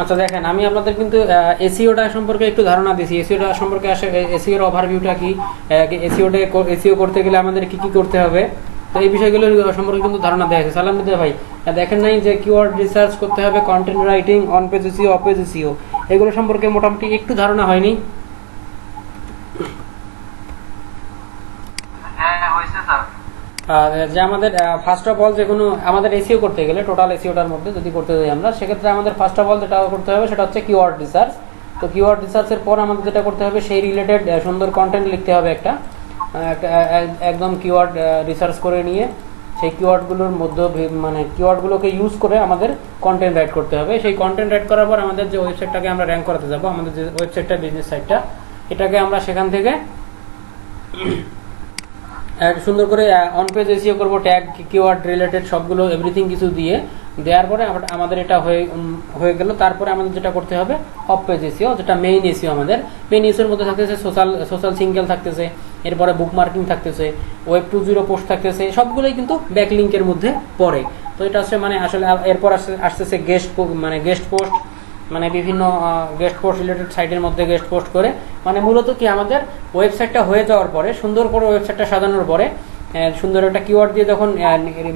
আচ্ছা দেখেন, আমি আপনাদের কিন্তু এসইওটা সম্পর্কে একটু ধারণা দিয়েছি। এসইওটা সম্পর্কে আসে, এসইওর ওভারভিউটা কি, এসইও করতে গেলে আমাদের কি কি করতে হবে, তো এই বিষয়গুলো সম্পর্কে কিন্তু ধারণা দেওয়া হয়েছে। সালাম দিতে ভাই, দেখেন নাই যে কিওয়ার্ড রিসার্চ করতে হবে, content writing, on page SEO, off page SEO, এগুলো সম্পর্কে মোটামুটি একটু ধারণা হয়নি? যে আমাদের ফার্স্ট অফ অল যে কোনো আমাদের এসইও করতে গেলে, টোটাল এসইওটার মধ্যে যদি করতে যাই আমরা, সেক্ষেত্রে আমাদের ফার্স্ট অফ অল যেটা করতে হবে সেটা হচ্ছে কিওয়ার্ড রিসার্চ। তো কিওয়ার্ড রিসার্চের পর আমাদের যেটা করতে হবে, সেই রিলেটেড সুন্দর কন্টেন্ট লিখতে হবে একটা, একদম কিওয়ার্ড রিসার্চ করে নিয়ে সেই কিওয়ার্ডগুলোর মধ্যে মানে কিওয়ার্ডগুলোকে ইউজ করে আমাদের কন্টেন্ট রাইট করতে হবে। সেই কন্টেন্ট রাইট করার পর আমাদের যে ওয়েবসাইটটাকে আমরা র্যাঙ্ক করাতে যাবো, আমাদের যে ওয়েবসাইটটা, বিজনেস সাইটটা, এটাকে আমরা সেখান থেকে সুন্দর করে অন পেজ এসইও করবো, ট্যাগ, কিওয়ার্ড রিলেটেড সবগুলো এভরিথিং কিছু দিয়ে দেওয়ার পরে আমাদের এটা হয়ে গেল। তারপরে আমাদের যেটা করতে হবে অফ পেজ এসইও, যেটা মেইন এসইও। আমাদের মেইন এসইওর মধ্যে থাকতেছে সোশ্যাল সিঙ্গেল থাকতেছে, এরপরে বুকমার্কিং থাকতেছে, ওয়েব 2.0 পোস্ট থাকতেছে, সবগুলোই কিন্তু ব্যাকলিঙ্কের মধ্যে পড়ে। তো এটা হচ্ছে মানে আসলে এরপর আসতেছে গেস্ট পোস্ট, মানে বিভিন্ন গেস্ট পোস্ট রিলেটেড সাইটের মধ্যে গেস্ট পোস্ট করে, মানে মূলত কি আমাদের ওয়েবসাইটটা হয়ে যাওয়ার পরে, সুন্দর করে ওয়েবসাইটটা সাজানোর পরে সুন্দর একটা কিওয়ার্ড দিয়ে যখন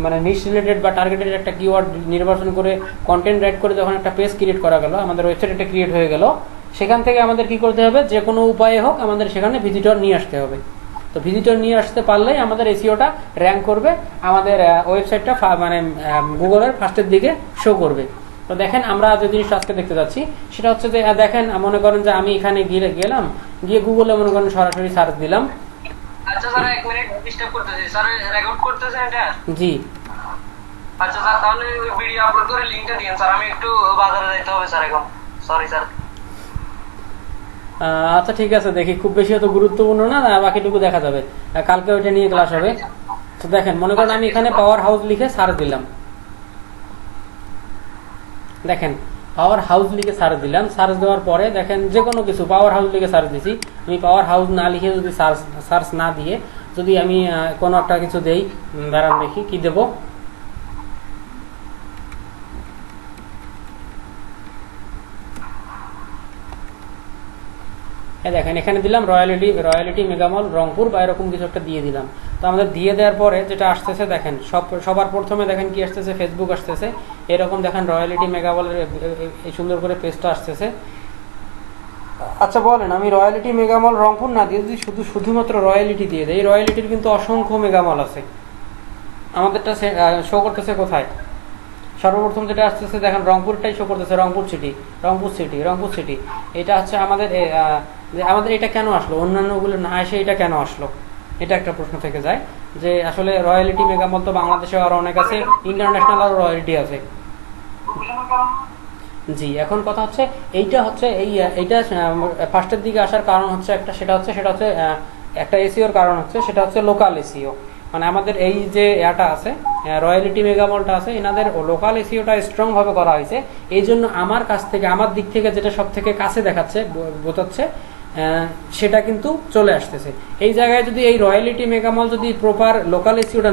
মানে নিশ রিলেটেড বা টার্গেটেড একটা কিওয়ার্ড নির্বাচন করে কন্টেন্ট রাইট করে যখন একটা পেজ ক্রিয়েট করা গেল, আমাদের ওয়েবসাইট একটা ক্রিয়েট হয়ে গেল, সেখান থেকে আমাদের কি করতে হবে, যে কোনো উপায়ে হোক আমাদের সেখানে ভিজিটর নিয়ে আসতে হবে। তো ভিজিটর নিয়ে আসতে পারলেই আমাদের এসইওটা র্যাঙ্ক করবে, আমাদের ওয়েবসাইটটা মানে গুগলের ফার্স্টের দিকে শো করবে। তো দেখেন, আমরা যে জিনিসটা আজকে দেখতে যাচ্ছি সেটা হচ্ছে যে দেখেন, মনে করেন যে আমি এখানে গেলাম, গিয়ে গুগলে মনে করেন সরাসরি সার্চ দিলাম। আচ্ছা স্যার, এক মিনিট ডিস্টার্ব করতেছি স্যার, রেকর্ড করতেছেন এটা? জি। আচ্ছা স্যার, তাহলে ভিডিও আপলোড করে লিংকটা দিন স্যার, আমি একটু বাজারে যাইতে হবে স্যার এখন, সরি স্যার। আচ্ছা ঠিক আছে, দেখি, খুব বেশি অত গুরুত্বপূর্ণ না, বাকিটুকু দেখা যাবে, কালকে ওইটা নিয়ে ক্লাস হবে। তো দেখেন, মনে করেন আমি এখানে পাওয়ার হাউস লিখে সার্চ দিলাম, দেখেন পাওয়ার হাউস লিখে সার্চ দিলাম। সার্চ দেওয়ার পরে দেখেন যে কোনো কিছু পাওয়ার হাউস লিখে সার্চ দিছি। আমি পাওয়ার হাউস না লিখে যদি সার্চ না দিয়ে যদি আমি কোনো একটা কিছু দেই, দাঁড়ান দেখি কি দেব। দেখেন এখানে দিলাম রয়্যালিটি মেগামল রংপুর বা এরকম কিছু একটা দিয়ে দিলাম। তো আমাদের দিয়ে দেওয়ার পরে যেটা আসতেছে দেখেন, সবার প্রথমে দেখেন কি আসতেছে, ফেসবুক আসতেছে, এরকম দেখেন রয়্যালিটি মেগামলের এই সুন্দর করে পেজটা আসতেছে। আচ্ছা বলেন, আমি রয়্যালিটি মেগামল রংপুর না দিয়ে যদি শুধুমাত্র রয়্যালিটি দিয়ে দেয়, রয়্যালিটির কিন্তু অসংখ্য মেগামল আছে। আমাদেরটা শো করতেছে কোথায়, সর্বপ্রথম যেটা আসতেছে দেখেন রংপুরটাই শো করতেছে, রংপুর সিটি। এটা হচ্ছে আমাদের আমাদের এটা কেন আসলো, অন্যান্যগুলো না এসে এটা কেন আসলো, এটা একটা প্রশ্ন থেকে যায়। যে আসলে রয়্যালিটি মেগামল তো বাংলাদেশে আরো অনেক আছে, ইন্টারন্যাশনাল আরো রয়্যালিটি আছে। জি, এখন কথা হচ্ছে এইটা ফার্স্টের দিকে আসার কারণ হচ্ছে সেটা হচ্ছে একটা এসইওর কারণ হচ্ছে, সেটা হচ্ছে লোকাল এসইও। মানে আমাদের এই যে এটা আছে, রয়্যালিটি মেগামলটা আছে, এনাদের লোকাল এসইওটা স্ট্রং ভাবে করা হয়েছে। এই জন্য আমার দিক থেকে যেটা সব থেকে কাছে দেখাচ্ছে, বোঝাচ্ছে, সেটা কিন্তু চলে আসতেছে। এই জায়গায় যদি এই রয়্যালিটি মেগামল যদি প্রপার লোকাল এসইওটা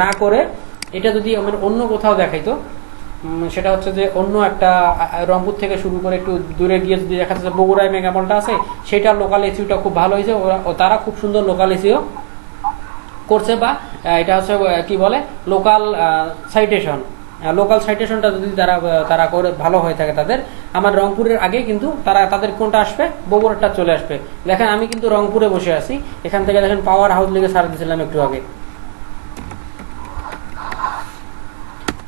না করে এটা যদি অন্য কোথাও দেখাইতো, সেটা হচ্ছে যে অন্য একটা রংপুর থেকে শুরু করে একটু দূরে গিয়ে যদি দেখা যাচ্ছে বগুড়ায় মেগামলটা আছে, সেটা লোকাল এসইওটা খুব ভালো হয়েছে, তারা খুব সুন্দর লোকাল এসইও করছে, বা এটা হচ্ছে কি বলে লোকাল সাইটেশনটা যদি তারা করে ভালো হয়ে থাকে তাদের, আমার রংপুরের আগে কিন্তু তাদের কোনটা আসবে, বগুড়াটা চলে আসবে। দেখেন আমি কিন্তু রংপুরে বসে আছি, এখান থেকে দেখেন পাওয়ার হাউস লিখে সার্চ দিয়েছিলাম একটু আগে,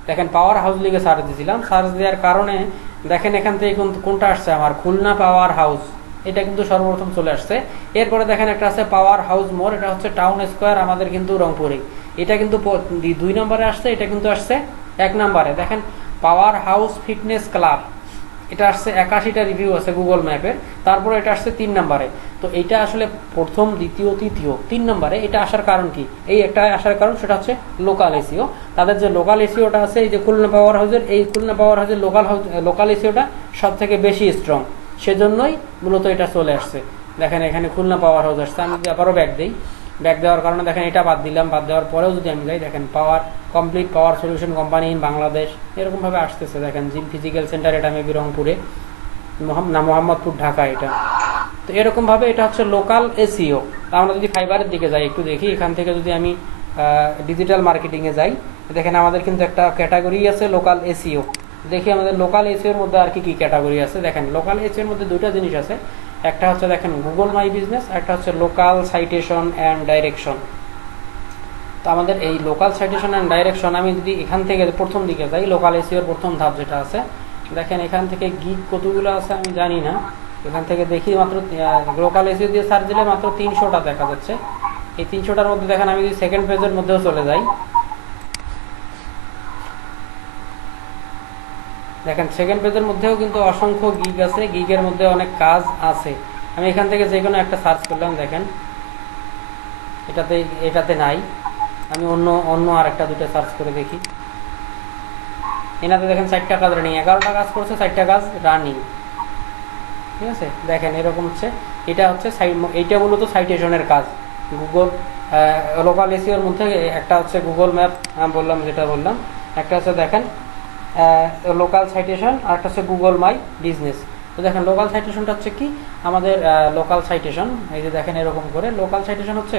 দেখেন পাওয়ার হাউস লিখে সার্চ দিয়েছিলাম। সার্চ দেওয়ার কারণে দেখেন এখান থেকে কোনটা আসছে, আমার খুলনা পাওয়ার হাউস, এটা কিন্তু সর্বপ্রথম চলে আসছে। এরপরে দেখেন একটা আছে পাওয়ার হাউস মোর, এটা হচ্ছে টাউন স্কোয়ার, আমাদের কিন্তু রংপুরে, এটা কিন্তু 2 নম্বরে আসছে, এটা কিন্তু আসছে 1 নম্বরে। দেখেন পাওয়ার হাউস ফিটনেস ক্লাব, এটা আসছে 81টা রিভিউ আছে গুগল ম্যাপের, তারপরে এটা আসছে 3 নম্বরে। তো এটা আসলে প্রথম, দ্বিতীয়, তৃতীয়, 3 নম্বরে এটা আসার কারণ কি, এই একটা আসার কারণ সেটা হচ্ছে লোকাল এসইও। তাদের যে লোকাল এসইওটা আছে, এই যে খুলনা পাওয়ার হাউসের লোকাল এসইওটা সব থেকে বেশি স্ট্রং, সেজন্যই মূলত এটা চলে আসছে। দেখেন এখানে খুলনা পাওয়ার হাউস আসছে। আমি যদি আবারও ব্যাক দিই, ব্যাক দেওয়ার কারণে দেখেন এটা বাদ দিলাম, বাদ দেওয়ার পরেও যদি আমি যাই দেখেন power complete power solution company in Bangladesh এরকমভাবে আসতেছে। দেখেন জিম ফিজিক্যাল সেন্টার, এটা মেবি রংপুরে, মোহাম্মদপুর ঢাকা এটা। তো এরকমভাবে এটা হচ্ছে লোকাল এসইও। আমরা যদি ফাইবারের দিকে যাই একটু দেখি, এখান থেকে যদি আমি ডিজিটাল মার্কেটিংয়ে যাই, দেখেন আমাদের কিন্তু একটা ক্যাটাগরি আছে লোকাল এসইও। দেখি আমাদের লোকাল এসইওর মধ্যে আর কি কি ক্যাটাগরি আছে। দেখেন লোকাল এসইওর মধ্যে দুটো জিনিস আছে, একটা হচ্ছে দেখেন গুগল মাই বিজনেস, একটা হচ্ছে লোকাল সাইটেশন অ্যান্ড ডাইরেকশন। তো আমাদের এই লোকাল সাইটেশন অ্যান্ড ডাইরেকশন, আমি যদি এখান থেকে প্রথম দিকে যাই, লোকাল এসইওর প্রথম ধাপ যেটা আছে, দেখেন এখান থেকে গিগ কতগুলো আছে আমি জানি না, এখান থেকে দেখি মাত্র লোকাল এসইও দিয়ে সার্চ দিলে মাত্র 300টা দেখা যাচ্ছে। এই 300টার মধ্যে দেখেন আমি যদি সেকেন্ড পেজের মধ্যেও চলে যাই, দেখেন সেকেন্ড পেজের মধ্যেও কিন্তু অসংখ্য গিগ আছে, গিগের মধ্যে অনেক কাজ আছে। আমি এখান থেকে যে কোনো একটা সার্চ করলাম, দেখেন এটাতে নাই, আমি অন্য আর একটা দুটো সার্চ করে দেখি। এনাতে দেখেন 4টা কাজ রানিং, 11টা কাজ করছে, 4টা কাজ রানিং। ঠিক আছে, দেখেন এরকম হচ্ছে। এটা হচ্ছে এইটা মূলত সাইটেশনের কাজ। গুগল লোকাল এসইওর মধ্যে একটা হচ্ছে গুগল ম্যাপ বললাম, যেটা বললাম, একটা হচ্ছে দেখেন লোকাল সাইটেশন, আর একটা হচ্ছে গুগল মাই বিজনেস। তো দেখেন লোকাল সাইটেশনটা হচ্ছে কি আমাদের লোকাল সাইটেশন, এই যে দেখেন এরকম করে লোকাল সাইটেশন হচ্ছে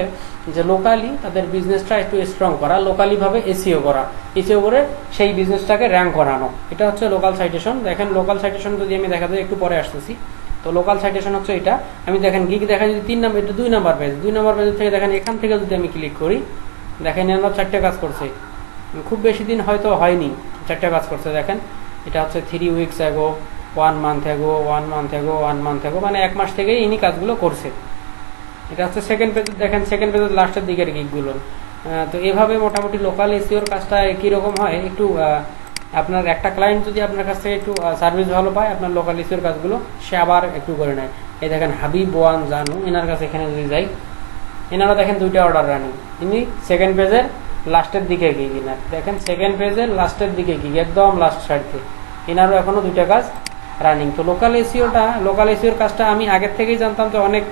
যে লোকালি তাদের বিজনেসটা একটু স্ট্রং করা, লোকালিভাবে এসইও করা, এসইও করে সেই বিজনেসটাকে র্যাঙ্ক করানো, এটা হচ্ছে লোকাল সাইটেশন। দেখেন লোকাল সাইটেশন যদি আমি দেখা যায় একটু পরে আসতেছি, তো লোকাল সাইটেশন হচ্ছে এটা। আমি দেখেন গিগ দেখা যদি 3 নাম্বার, এটা 2 নাম্বার পেজ, 2 নাম্বার পেজ থেকে দেখেন এখান থেকে যদি আমি ক্লিক করি, দেখেন এনার 4টা কাজ করছে, খুব বেশি দিন হয়তো হয়নি, 4টা কাজ করছে। দেখেন এটা হচ্ছে 3 weeks ago, 1 month ago, 1 month ago, 1 month ago, মানে 1 মাস থেকেই ইনি কাজগুলো করছে। এটা হচ্ছে সেকেন্ড পেজ, দেখেন সেকেন্ড পেজের লাস্টের দিকের গিগগুলো। তো এভাবে মোটামুটি লোকাল এসইওর কাজটা কীরকম হয়, একটু আপনার একটা ক্লায়েন্ট যদি আপনার কাছ থেকে একটু সার্ভিস ভালো পায়, আপনার লোকাল এসইওর কাজগুলো সে আবার একটু করে নেয়। এই দেখেন হাবিব ওয়ান জানু, এনার কাছে এখানে যদি যাই, এনারা দেখেন 2টা অর্ডার রানিং, ইনি সেকেন্ড পেজের লাস্টের দিকে গিগ, ইনার দেখেন সেকেন্ড পেজের লাস্টের দিকে গিগ, একদম লাস্ট সাইডে এনারও এখনো 2টা কাজ রানিং। তো লোকাল এসইওর কাজটা আমি আগের থেকেই জানতাম যে অনেক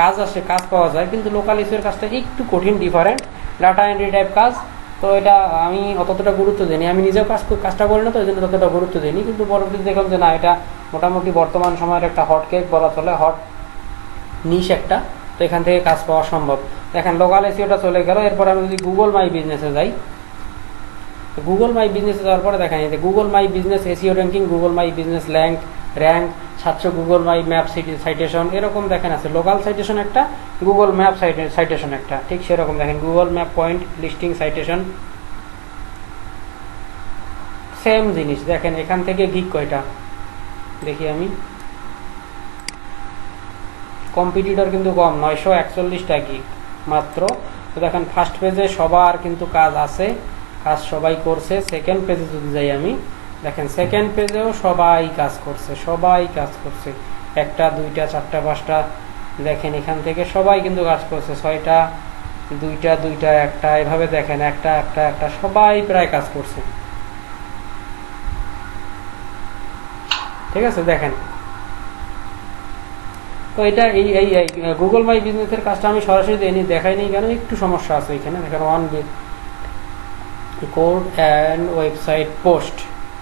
কাজ আসে, কাজ পাওয়া যায়, কিন্তু লোকাল এসইওর কাজটা একটু কঠিন, ডিফারেন্ট, ডাটা এন্ট্রি টাইপ কাজ। তো এটা আমি অতটা গুরুত্ব দিইনি, আমি নিজেও কাজটা করি না, তো এই জন্য ততটা গুরুত্ব দিইনি। কিন্তু পরবর্তীতে দেখলাম যে না, এটা মোটামুটি বর্তমান সময়ের একটা হট কেক বলা চলে, হট নিশ একটা, তো এখান থেকে কাজ পাওয়া সম্ভব। দেখেন লোকাল এসইওটা চলে গেল। এরপর আমি যদি গুগল মাই বিজনেসে যাই, গুগল মাই বিজনেসে যাওয়ার পরে দেখেন এই যে Google my business SEO ranking, Google my business rank 700, Google my map citation, এরকম দেখেন আছে লোকাল সাইটেশন একটা, গুগল ম্যাপ সাইটেশন একটা, ঠিক সেরকম দেখেন Google map point listing citation, same জিনিস। দেখেন এখান থেকে গিগ কয়টা দেখি আমি, কম্পিটিটর কিন্তু কম, 941টা গিগ মাত্র। তো দেখেন ফার্স্ট পেজে সবার কিন্তু কাজ আছে, কাজ সবাই করছে। সেকেন্ড পেজে যদি যাই আমি, দেখেন সেকেন্ড পেজেও সবাই কাজ করছে, 1টা 2টা 4টা 5টা, দেখেন এখান থেকে সবাই কিন্তু কাজ করছে, 6টা 2টা 2টা 1টা, এভাবে দেখেন একটা সবাই প্রায় কাজ করছে। ঠিক আছে, দেখেন তো এটা এই গুগল মাই বিজনেসের কাজটা আমি সরাসরি দেখাইনি, কেন একটু সমস্যা আছে এখানে। দেখেন one code and website post,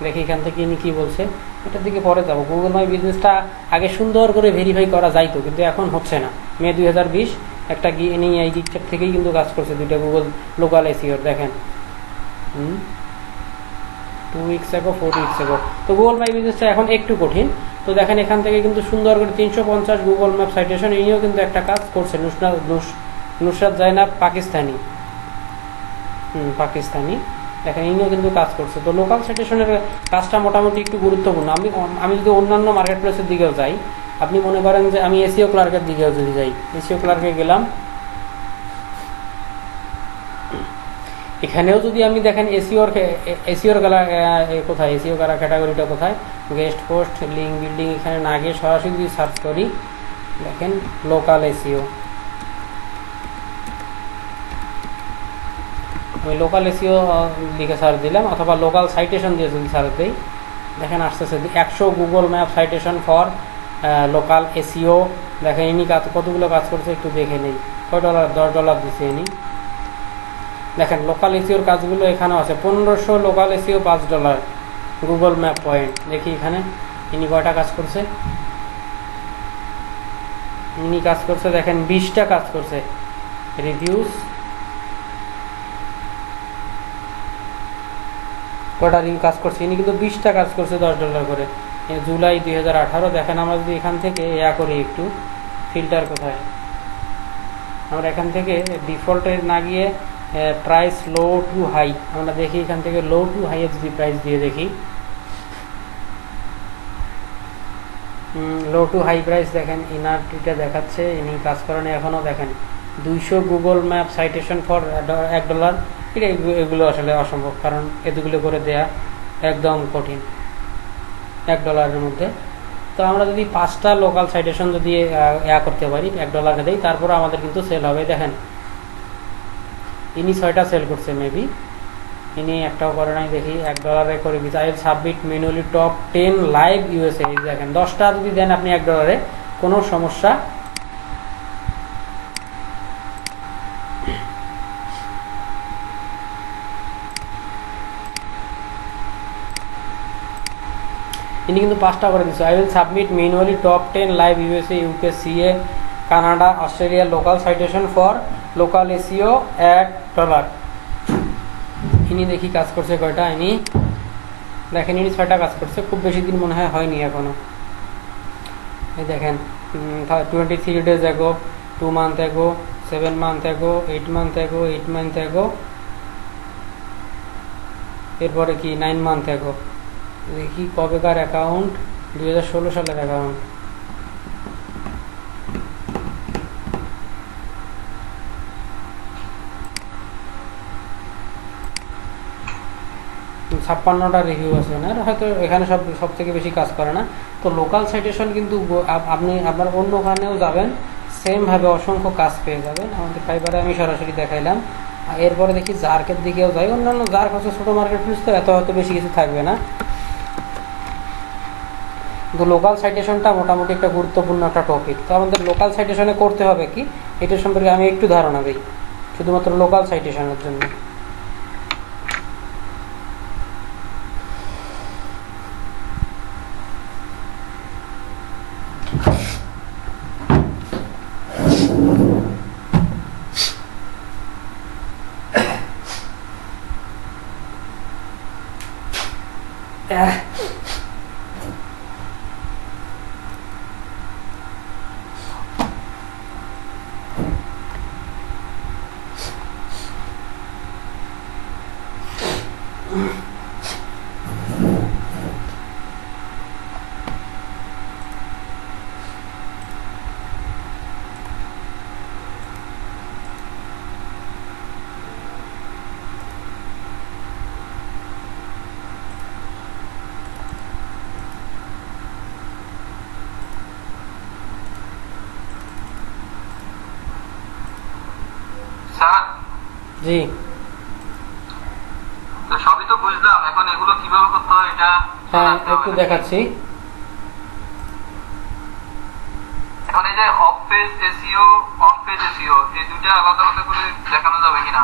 দেখি এখান থেকে ইনি কি বলছে, এটার দিকে পরে যাবো। গুগল মাই বিজনেসটা আগে সুন্দর করে ভেরিফাই করা যাইতো, কিন্তু এখন হচ্ছে না। মে 2020 একটা ইনি এই গিগটার থেকেই কিন্তু কাজ করছে, 2টা গুগল লোকাল এসইওর। দেখেন 2 উইকস অ্যাগো, 4 উইকস অ্যাগো। তো গুগল মাই বিজনেসটা এখন একটু কঠিন। তো দেখেন এখান থেকে কিন্তু সুন্দর করে 350 গুগল ম্যাপ সাইটেশন, ইনিও কিন্তু একটা কাজ করছে, নুসরাত জাইনাব পাকিস্তানি, দেখেন ইনিও কিন্তু কাজ করছে। তো লোকাল সাইটেশনের কাজটা মোটামুটি একটু গুরুত্বপূর্ণ। আমি যদি অন্যান্য মার্কেট প্লেসের দিকেও যাই, আপনি মনে করেন যে আমি এসইও ক্লার্কের দিকেও যদি যাই, এসইও ক্লার্কে গেলাম, এখানেও যদি আমি দেখেন এসইওর কোথায়, এসইও ক্যাটাগরিটা কোথায়, গেস্ট পোস্ট, লিঙ্ক বিল্ডিং, এখানে না গিয়ে সরাসরি যদি সার্চ করি, দেখেন লোকাল এসইও, আমি লোকাল এসইও লিখে সার্চ দিলাম, অথবা লোকাল সাইটেশন দিয়ে যদি সার্চ দিই, দেখেন আসতেছে 100 Google map citation for local SEO. দেখেন ইনি কতগুলো কাজ করছে একটু দেখে নেই। কয় ডলার? $10 দিছে ইনি। দেখেন লোকাল এসিওর কাজগুলো এখানেও আছে। 1500 local SEO, $5 Google map point. দেখি এখানে ইনি কয়টা কাজ করছে। ইনি কাজ করছে দেখেন 20টা কাজ করছে। রিভিউস কয়টা রিভিউ কাজ করছে, ইনি কিন্তু 20টা কাজ করছে $10 করে। জুলাই 2018। দেখেন আমরা যদি এখান থেকে করি একটু ফিল্টার কোথায়, আমরা এখান থেকে ডিফল্টে না গিয়ে প্রাইস লো টু হাই আমরা দেখি, এখান থেকে লো টু হাই যদি প্রাইস দিয়ে দেখি, লো টু হাই প্রাইস দেখেন ইনারটিটা দেখাচ্ছে, ইনি কাজ করেন এখনও। দেখেন 200 গুগল ম্যাপ সাইটেশন ফর $1। এগুলো আসলে অসম্ভব, কারণ এগুলো করে দেয়া একদম কঠিন $1 মধ্যে। তো আমরা যদি 5টা লোকাল সাইটেশন যদি করতে পারি $1 দেই, তারপর আমাদের কিন্তু সেল হবে। দেখেন ইনি 6টা সেল করছে, মেবি ইনি একটাও করে নাই। দেখি $1 করে দিচ্ছে। I submit manually top 10 live USA. দেখেন 10টা যদি দেন আপনি $1, কোনো সমস্যা ইনি কিন্তু 5টা করে দিচ্ছে। I will submit manually top 10 live USA, UK, CA, Canada, Australia local citation for local SEO $1। ইনি দেখি কাজ করছে কয়টা। ইনি দেখেন ইনি 6টা কাজ করছে, খুব বেশি দিন মনে হয় হয়নি এখনো। এই দেখেন 23 days ago, 2 months ago, 7 months ago, 8 months ago, 8 months ago, এরপরে কি 9 months ago। দেখি কবেকার অ্যাকাউন্ট, 2016 সালের অ্যাকাউন্ট। ছাপ্পান্নটা রিভিউ আছে না, হয়তো এখানে সব থেকে বেশি কাজ করে না। তো লোকাল সাইটেশন কিন্তু আপনি আপনার অন্য ওখানেও যাবেন, সেমভাবে অসংখ্য কাজ পেয়ে যাবেন। আমাদের ফাইবারে আমি সরাসরি দেখাইলাম। এরপরে দেখি জার্কের দিকেও যাই। অন্যান্য জার্ক হচ্ছে ছোটো মার্কেট প্লেস, তো হয়তো বেশি কিছু থাকবে না। তো লোকাল সাইটেশনটা মোটামুটি একটা গুরুত্বপূর্ণ একটা টপিক। তো আমাদের লোকাল সাইটেশনে করতে হবে কি, এটা সম্পর্কে আমি একটু ধারণা দিই, শুধুমাত্র লোকাল সাইটেশনের জন্য। স্যার জি, তো সবই তো বুঝলাম, এখন এগুলো কিভাবে করতে হয় এটা হ্যাঁ একটু দেখাচ্ছি। এখন এই যে of page SEO, on page SEO, এই দুটো আলাদা আলাদা করে দেখানো যাবে কিনা?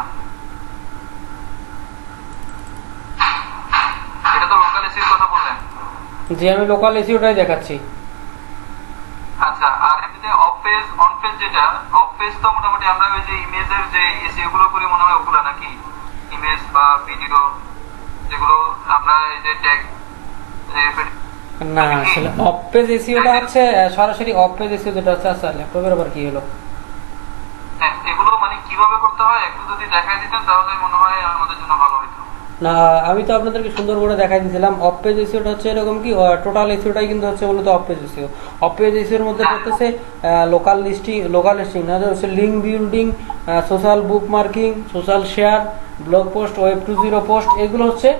এটা তো লোকাল এসইওর কথা বললেন। জি, আমি লোকাল এসইওটাই দেখাচ্ছি। আচ্ছা, আর এমনিতে অফ পেজ অন পেজ, যেটা অফ পেজ তো মোটামুটি আমরা ওই যে ইমেজের যে এসইও গুলো করি মনে হয় ওগুলো নাকি, ইমেজ বা ভিডিও যেগুলো আমরা এই যে ট্যাগ না, আসলে অফ পেজ এসইওটা হচ্ছে সরাসরি অফ পেজ এসইও যেটা হচ্ছে। আচ্ছা, ল্যাপটপের আবার কি হলো? এগুলো মানে কিভাবে করতে হয় একটু যদি দেখাই দিতেন তাহলে মনে হয় আমাদের জন্য ভালো হতো। না, আমি তো আপনাদেরকে সুন্দর করে দেখাই দিয়েছিলাম। অফ পেজ এসইওটা হচ্ছে এরকম কি, টোটাল এসইওটাই কিন্তু হচ্ছে মূলত off page SEO. Off page এসইওর মধ্যে পড়তেছে লোকাল লিস্টিং না, হচ্ছে link building, social bookmarking, social share, blog post, web 2.0 post, এগুলো হচ্ছে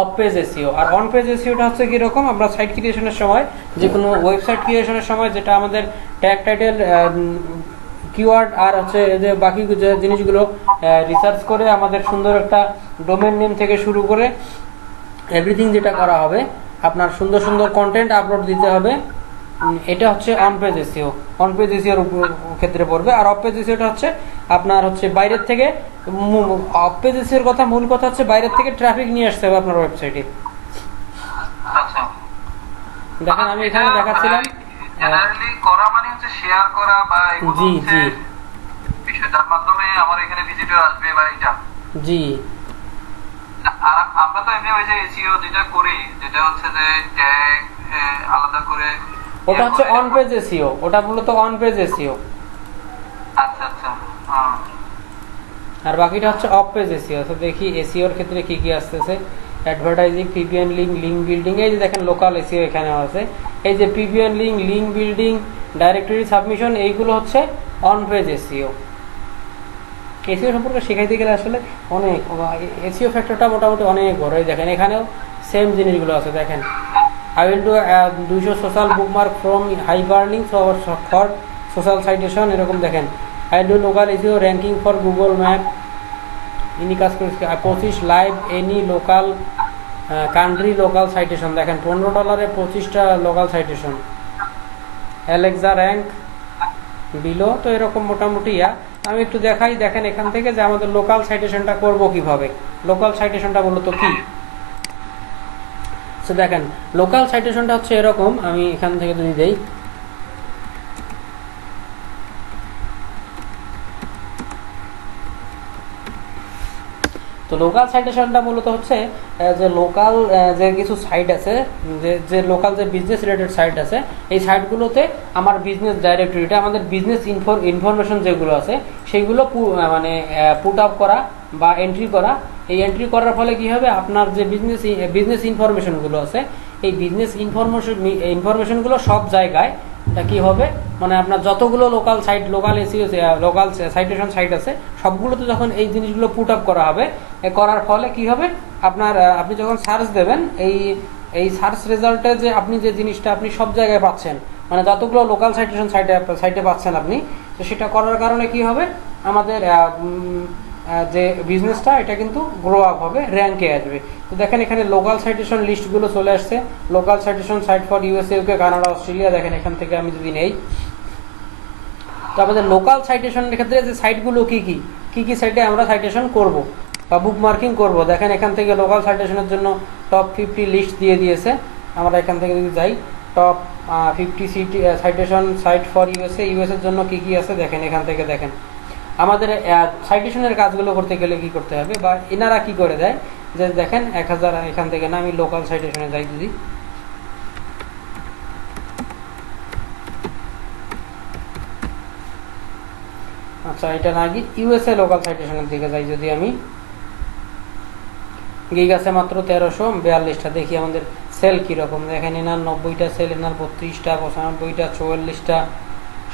অফ পেজ এসইও। আর অন পেজ এসইওটা হচ্ছে কিরকম, আমরা সাইট ক্রিয়েশনের সময়, যে কোনো ওয়েবসাইট ক্রিয়েশনের সময় যেটা আমাদের ট্যাগ টাইটেল, কিওয়ার্ড আর হচ্ছে যে বাকি যে জিনিসগুলো রিসার্চ করে আমাদের সুন্দর একটা ডোমেন নেম থেকে শুরু করে এভরিথিং যেটা করা হবে, আপনার সুন্দর সুন্দর কন্টেন্ট আপলোড দিতে হবে এটা হচ্ছে on page SEO, on page এসইওর ক্ষেত্রে পড়বে। আর অফ পেজ এসইওটা হচ্ছে আপনার হচ্ছে বাইরের থেকে, অফ পেজ এসইওর কথা মূল কথা হচ্ছে বাইরের থেকে ট্রাফিক নিয়ে আসতে হবে আপনার ওয়েবসাইটে। আচ্ছা, দেখেন আমি এখানে দেখাচ্ছিলাম। জেনারেলি করা মানে হচ্ছে শেয়ার করা বা এগুলো জি হচ্ছে জি বিষয়টার মাধ্যমে আমার এখানে ভিজিটর আসবে বা এটা। জি আর আমরা তো এমনি ওই যে এসইও যেটা করি, যেটা হচ্ছে যে ট্যাগ আলাদা করে ওটা হচ্ছে অন পেজ এসইও, ওটা মূলত অন পেজ এসইও। আচ্ছা আচ্ছা। আর বাকিটা হচ্ছে অফ পেজ এসইও। তো দেখি এসইওর ক্ষেত্রে কি কি আসতেছে। Advertising, PPN link, link building, এই যে দেখেন লোকাল এসইও এখানে আছে। এই যে PPN link, link building, directory submission, এইগুলো হচ্ছে অন পেজ এসইও। এসইও সম্পর্কে শেখাইতে গেলে আসলে অনেক, এসইও ফ্যাক্টরটা মোটামুটি অনেক বড়। এই দেখেন এখানেও সেম জিনিসগুলো আছে। দেখেন I will do 200 social bookmark from hyperlinks or for social citation, এরকম দেখেন। I do local SEO ranking for Google Map, ইনি কাজ করে 25 live any local country local citation. দেখেন $15 25টা local citation. Alexa rank below. তো এরকম মোটামুটি আমি একটু দেখাই। দেখেন এখান থেকে যে আমাদের লোকাল সাইটেশনটা করব কিভাবে। লোকাল সাইটেশনটা মূলত কি, তো দেখেন লোকাল সাইটেশনটা হচ্ছে এরকম। আমি এখান থেকে যদি দেই, তো লোকাল সাইটেশনটা মূলত হচ্ছে যে লোকাল যে কিছু সাইট আছে, যে লোকাল যে বিজনেস রিলেটেড সাইট আছে, এই সাইটগুলোতে আমার বিজনেস ডাইরেক্টরিটা, আমাদের বিজনেস ইনফরমেশন যেগুলো আছে সেইগুলো মানে পুট আপ করা বা এন্ট্রি করা। এই এন্ট্রি করার ফলে কি হবে, আপনার যে বিজনেস ইনফরমেশনগুলো আছে, এই বিজনেস ইনফরমেশনগুলো সব জায়গায় এটা কি হবে, মানে আপনার যতগুলো local site, local SEO, local citation site আছে, সবগুলোতে যখন এই জিনিসগুলো পুট আপ করা হবে, করার ফলে কি হবে, আপনার আপনি যখন সার্চ দেবেন, এই সার্চ রেজাল্টে যে আপনি যে জিনিসটা আপনি সব জায়গায় পাচ্ছেন, মানে যতগুলো লোকাল সাইটেশন সাইটে পাচ্ছেন আপনি, তো সেটা করার কারণে কি হবে, আমাদের যে বিজনেসটা এটা কিন্তু গ্রো আপ হবে, র্যাঙ্কে আসবে। তো দেখেন এখানে লোকাল সাইটেশন লিস্টগুলো চলে আসছে। Local citation site for USA, UK, Canada, Australia. দেখেন এখান থেকে আমি যদি নেই, তো আমাদের লোকাল সাইটেশনের ক্ষেত্রে যে সাইটগুলো কি কি সাইটে আমরা সাইটেশন করব বা বুক মার্কিং করবো, দেখেন এখান থেকে লোকাল সাইটেশনের জন্য টপ 50 লিস্ট দিয়ে দিয়েছে। আমরা এখান থেকে যদি যাই, top 50 citation site for USA, ইউএসএর জন্য কি কি আছে দেখেন এখান থেকে। দেখেন আমাদের সাইটেশনের কাজগুলো করতে গেলে কি করতে হবে, বা এনারা কি করে দেয়, যে দেখেন 1000 এখান থেকে না, আমি লোকাল সাইটেশনে যাই যদি, আচ্ছা এটা না গিয়ে ইউএসএ লোকাল সাইটেশনের দিকে যাই যদি আমি, গিগ আছে মাত্র 1342টা। দেখি আমাদের সেল কিরকম। দেখেন এনার 90টা সেল, এনার 32টা, 95টা, 44টা,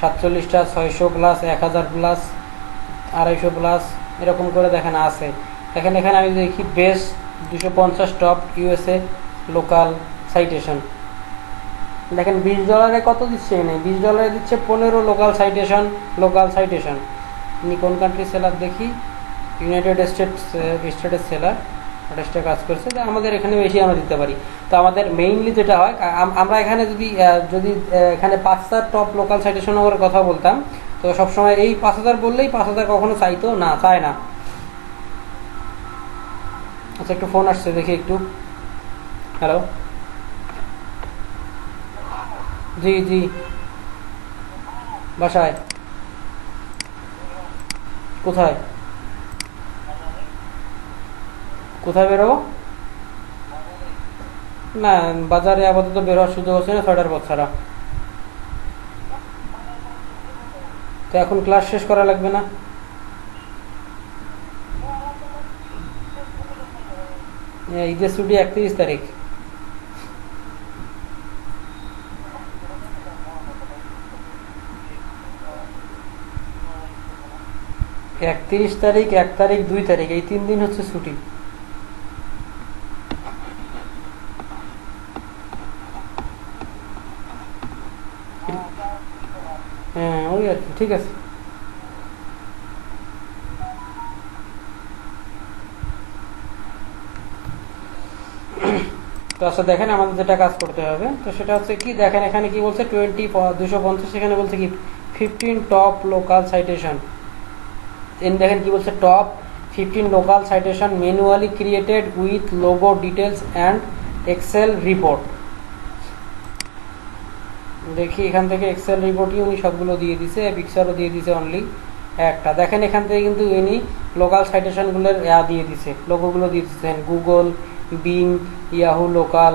47টা, 600 প্লাস, 1000 প্লাস, 250 প্লাস, এরকম করে দেখেন আছে। দেখেন এখানে আমি দেখি best 250 top USA local citation. দেখেন $20 কত দিচ্ছে, এনে $20 দিচ্ছে 15 লোকাল সাইটেশন। ইনি কোন কান্ট্রি সেলার দেখি, ইউনাইটেড স্টেটের সেলার, 28টা কাজ করছে। তো আমাদের এখানে বেশি আমরা দিতে পারি। তো আমাদের মেইনলি যেটা হয়, আমরা এখানে যদি এখানে 5000 টপ লোকাল সাইটেশনের কথা বলতাম, তো সবসময় এই 5000 বললেই 5000 কখনো চাইতো না, চায় না। আচ্ছা একটু ফোন আসছে, দেখি একটু। হ্যালো, জি জি, বাসায়। কোথায় কোথায় বেরোবো? না, বাজারে আপাতত বের হওয়ার সুযোগ হচ্ছে না 6টার পর ছাড়া। তো এখন ক্লাস শেষ করা লাগবে না? ঈদের ছুটি 31 তারিখ। 31 তারিখ, 1 তারিখ, 2 তারিখ, এই 3 দিন হচ্ছে ছুটি। হ্যাঁ ওই আর কি, ঠিক আছে। তো আচ্ছা দেখেন আমাদের যেটা কাজ করতে হবে, তো সেটা হচ্ছে কি, দেখেন এখানে কি বলছে 250, এখানে বলছে কি 15 টপ লোকাল সাইটেশন। দেখেন কি বলছে, top 15 local citation manually created with logo details and Excel report. দেখি এখান থেকে এক্সেল রিপোর্টই উনি সবগুলো দিয়ে দিছে, পিকচারও দিয়ে দিছে অনলি একটা। দেখেন এখান থেকে কিন্তু উনি লোকাল সাইটেশনগুলোর দিয়ে দিছে, লোগোগুলো দিয়ে দিচ্ছেন, Google, being, Yahoo local,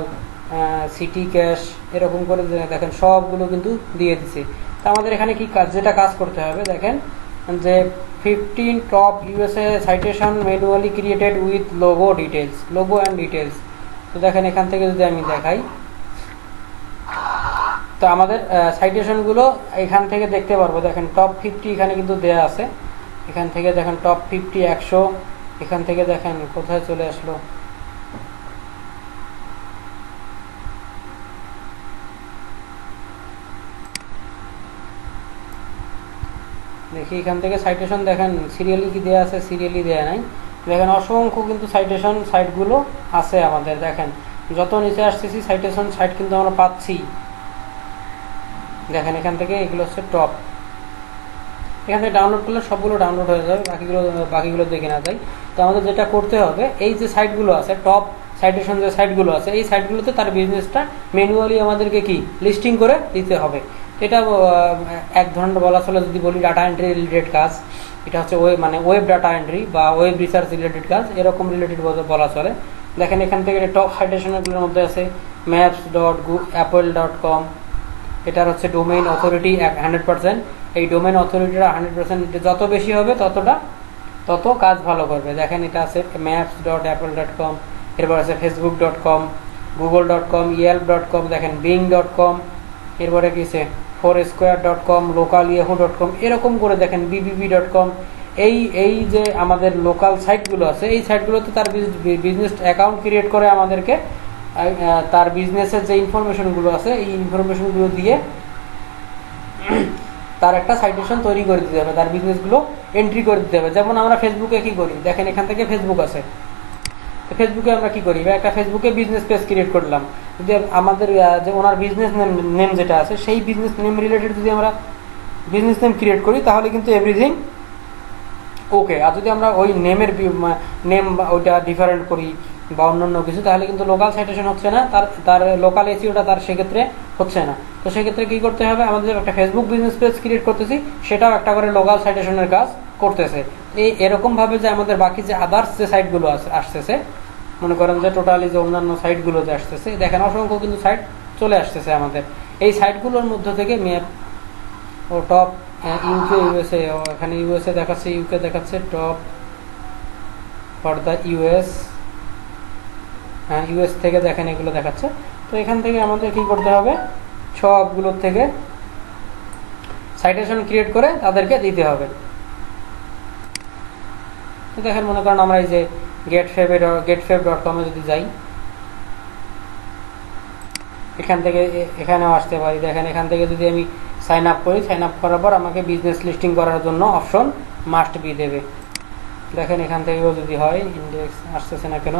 city cash, এরকম করে দেখেন সবগুলো কিন্তু দিয়ে দিছে। তো আমাদের এখানে কি কাজ, যেটা কাজ করতে হবে দেখেন যে 15 top USA citation manually created with logo details, logo and details. তো দেখেন এখান থেকে যদি আমি দেখাই, তো আমাদের সাইটেশনগুলো এখান থেকে দেখতে পারবো। দেখেন টপ 50 এখানে কিন্তু দেয়া আছে, এখান থেকে দেখেন টপ 50 100, এখান থেকে দেখেন কোথায় চলে আসলো, দেখি এখান থেকে সাইটেশন দেখেন সিরিয়ালি কি দেয়া আছে, সিরিয়ালি দেয়া নাই। দেখেন অসংখ্য কিন্তু সাইটেশন সাইটগুলো আছে আমাদের। দেখেন যত নিচে আসতেছি সাইটেশন সাইট কিন্তু আমরা পাচ্ছি। দেখেন এখান থেকে এগুলো হচ্ছে টপ, এখান থেকে ডাউনলোড করলে সবগুলো ডাউনলোড হয়ে যাবে, বাকিগুলো দেখে না যায়। তো আমাদের যেটা করতে হবে, এই যে সাইটগুলো আছে টপ সাইটেশন যে সাইটগুলো আছে, এই সাইটগুলোতে তার বিজনেসটা ম্যানুয়ালি আমাদেরকে কি লিস্টিং করে দিতে হবে। এটা এক ধরনের বলা চলে, যদি বলি ডাটা এন্ট্রি রিলেটেড কাজ, এটা হচ্ছে ওয়েব ডাটা এন্ট্রি বা ওয়েব রিসার্চ রিলেটেড কাজ, এরকম রিলেটেড বলা চলে। দেখেন এখান থেকে টপ সাইটেশনগুলোর মধ্যে আছে maps.apple.com, এটার হচ্ছে ডোমেইন অথরিটি 100%। এই ডোমেইন অথরিটিটা 100% যত বেশি হবে তত কাজ ভালো করবে। দেখেন এটা আছে maps.apple.com, এরপর আছে facebook.com, google.com, yelp.com, দেখেন bing.com, এরপরে কি আছে foursquare.com, localyahoo.com, এরকম করে দেখেন bbb.com। এই যে আমাদের লোকাল সাইটগুলো আছে, এই সাইটগুলোতে তার বিজনেস অ্যাকাউন্ট ক্রিয়েট করে আমাদেরকে তার বিজনেসের যে ইনফরমেশনগুলো আছে এই ইনফরমেশনগুলো দিয়ে তার একটা সাইটেশন তৈরি করে দিতে হবে, তার বিজনেসগুলো এন্ট্রি করে দিতে হবে। যেমন আমরা ফেসবুকে কি করি, দেখেন এখান থেকে ফেসবুক আছে, ফেসবুকে আমরা কি করি, একটা ফেসবুকে বিজনেস পেজ ক্রিয়েট করলাম। যদি আমাদের যে ওনার বিজনেস নেম যেটা আছে, সেই বিজনেস নেম রিলেটেড যদি আমরা বিজনেস নেম ক্রিয়েট করি, তাহলে কিন্তু এভরিথিং ওকে। আর যদি আমরা ওই নেমের নেম ওইটা ডিফারেন্ট করি বা অন্যান্য কিছু, তাহলে কিন্তু লোকাল সাইটেশন হচ্ছে না, তার লোকাল এসইওটা তার সেক্ষেত্রে হচ্ছে না। তো সেক্ষেত্রে কি করতে হবে, আমাদের একটা ফেসবুক বিজনেস পেজ ক্রিয়েট করতেছি, সেটাও একটা করে লোকাল সাইটেশনের কাজ করতেছে। এরকম ভাবে যে আমাদের বাকি যে আদার্স যে সাইটগুলো আসতেছে, মনে করেন যে টোটালি যে অন্যান্য সাইটগুলো যে আসতেছে, দেখেন অসংখ্য কিন্তু সাইট চলে আসতেছে আমাদের। এই সাইটগুলোর মধ্যে থেকে ম্যাপ ও টপ ইউকে ইউএসএ, এখানে ইউএসএ দেখাচ্ছে, ইউকে দেখাচ্ছে, টপ ফর দ্য ইউএস, হ্যাঁ ইউএস থেকে দেখেন এগুলো দেখাচ্ছে। তো এখান থেকে আমাদের কি করতে হবে, সবগুলোর থেকে সাইটেশন ক্রিয়েট করে তাদেরকে দিতে হবে। তো দেখেন মনে করেন আমরা এই যে getfab.com এ যদি যাই, এখান থেকে এখানেও আসতে পারি। দেখেন এখান থেকে যদি আমি সাইন আপ করি, সাইন আপ করার পর আমাকে বিজনেস লিস্টিং করার জন্য অপশন মাস্ট বি দেবে। দেখেন এখান থেকেও যদি হয়, ইন্ডেক্স আসতেছে না কেন,